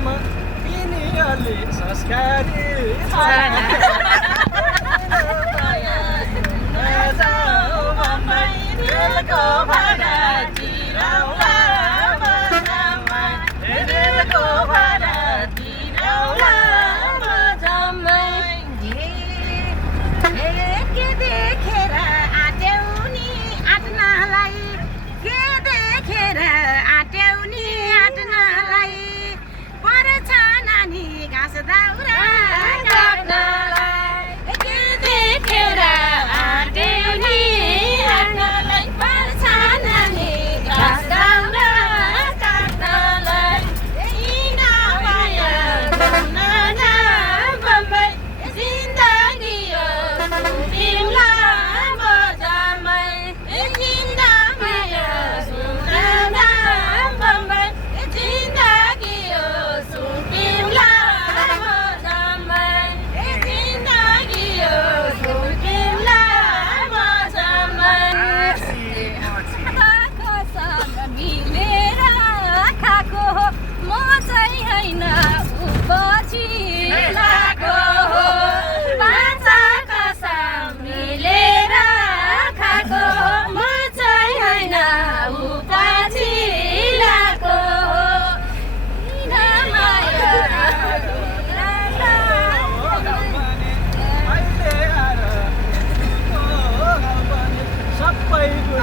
आम यिनीहरूले संस्कारी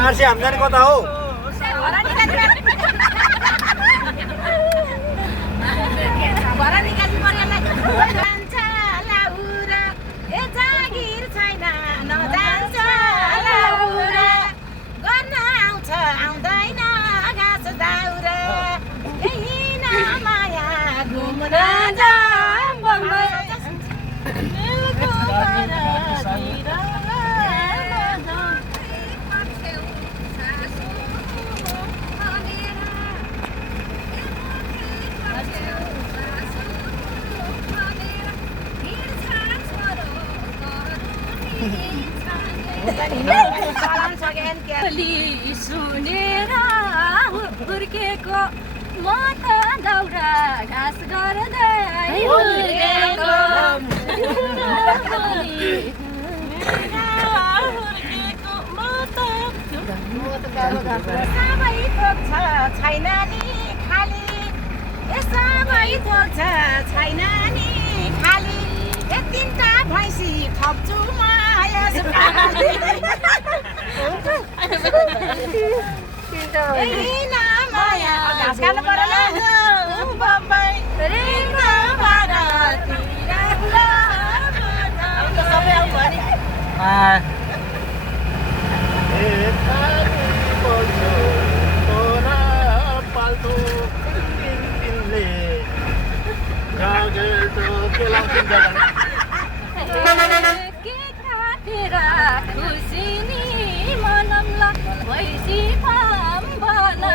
आरसी हामीजाने कता हो सुनेर हुर्केको म त दाउरा घाँस गर्दै हुर्केको सबै थोक छ छैन नि खाली सबै थोक छ छैन नि खाली तिनटा भैँसी थप्छु म घाँस खानु पर्यो खुसी नि मनमला भैँसी फाम बना